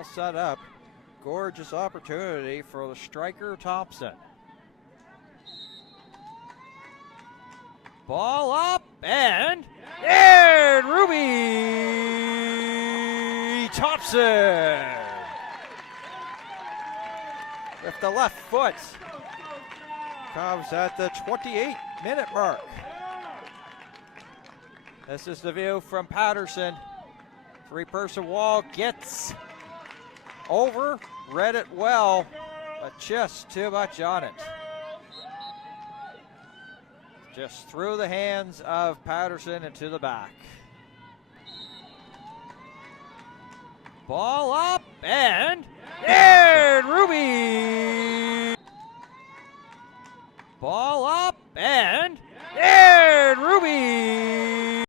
well set up. Gorgeous opportunity for the striker, Thompson. Ball up and Ruby Thompson with the left foot. Comes at the 28-minute mark. This is the view from Patterson. Three-person wall, gets over, read it well, but just too much on it. Just through the hands of Patterson and to the back. Ball up and